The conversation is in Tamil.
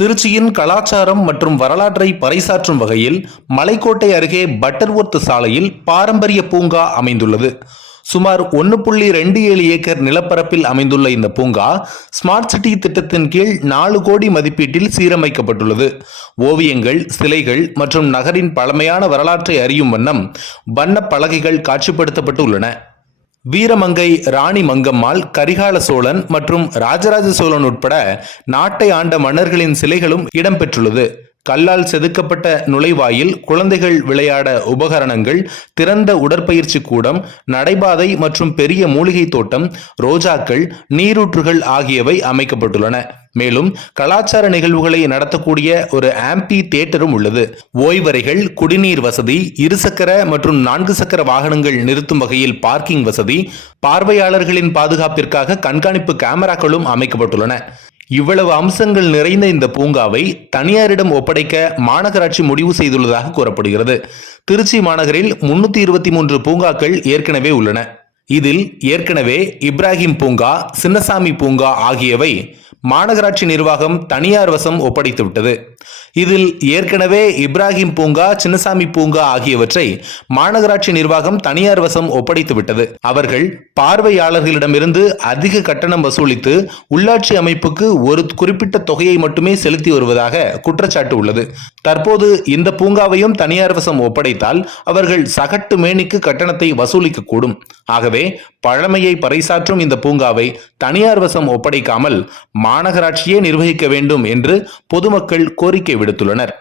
திருச்சியின் கலாச்சாரம் மற்றும் வரலாற்றை பறைசாற்றும் வகையில் மலைக்கோட்டை அருகே பட்டர்வொர்த் சாலையில் பாரம்பரிய பூங்கா அமைந்துள்ளது. சுமார் 1.27 ஏக்கர் நிலப்பரப்பில் அமைந்துள்ள இந்த பூங்கா ஸ்மார்ட் சிட்டி திட்டத்தின் கீழ் 4 கோடி மதிப்பீட்டில் சீரமைக்கப்பட்டுள்ளது. ஓவியங்கள், சிலைகள் மற்றும் நகரின் பழமையான வரலாற்றை அறியும் வண்ணம் வண்ண பலகைகள் காட்சிப்படுத்தப்பட்டு உள்ளன. வீரமங்கை, ராணி மங்கம்மாள், கரிகால சோழன் மற்றும் ராஜராஜ சோழன் உட்பட நாட்டை ஆண்ட மன்னர்களின் சிலைகளும் இடம்பெற்றுள்ளது. கல்லால் செதுக்கப்பட்ட நுழைவாயில், குழந்தைகள் விளையாட உபகரணங்கள், திறந்த உடற்பயிற்சி கூடம், நடைபாதை மற்றும் பெரிய மூலிகை தோட்டம், ரோஜாக்கள், நீரூற்றுகள் ஆகியவை அமைக்கப்பட்டுள்ளன. மேலும் கலாச்சார நிகழ்வுகளை நடத்தக்கூடிய ஒரு ஆம்பி தியேட்டரும் உள்ளது. ஓய்வறைகள், குடிநீர் வசதி, இருசக்கர மற்றும் 4 சக்கர வாகனங்கள் நிறுத்தும் வகையில் பார்க்கிங் வசதி, பார்வையாளர்களின் பாதுகாப்பிற்காக கண்காணிப்பு கேமராக்களும் அமைக்கப்பட்டுள்ளன. இவ்வளவு அம்சங்கள் நிறைந்த இந்த பூங்காவை தனியாரிடம் ஒப்படைக்க மாநகராட்சி முடிவு செய்துள்ளதாக கூறப்படுகிறது. திருச்சி மாநகரில் 323 பூங்காக்கள் ஏற்கனவே உள்ளன. இதில் ஏற்கனவே இப்ராஹிம் பூங்கா, சின்னசாமி பூங்கா ஆகியவை மாநகராட்சி நிர்வாகம் தனியார் வசம் ஒப்படைத்துவிட்டது. இதில் ஏற்கனவே இப்ராஹிம் பூங்கா, சின்னசாமி பூங்கா ஆகியவற்றை மாநகராட்சி நிர்வாகம் தனியார் வசம் ஒப்படைத்துவிட்டது. அவர்கள் பார்வையாளர்களிடமிருந்து அதிக கட்டணம் வசூலித்து உள்ளாட்சி அமைப்புக்கு ஒரு குறிப்பிட்ட தொகையை மட்டுமே செலுத்தி வருவதாக குற்றச்சாட்டு உள்ளது. தற்போது இந்த பூங்காவையும் தனியார் வசம் ஒப்படைத்தால் அவர்கள் சகட்டு மேனிக்கு கட்டணத்தை வசூலிக்க கூடும். ஆகவே பழமையை பறைசாற்றும் இந்த பூங்காவை தனியார் வசம் ஒப்படைக்காமல் மாநகராட்சியே நிர்வகிக்க வேண்டும் என்று பொதுமக்கள் கோரிக்கை விடுத்துள்ளனர்.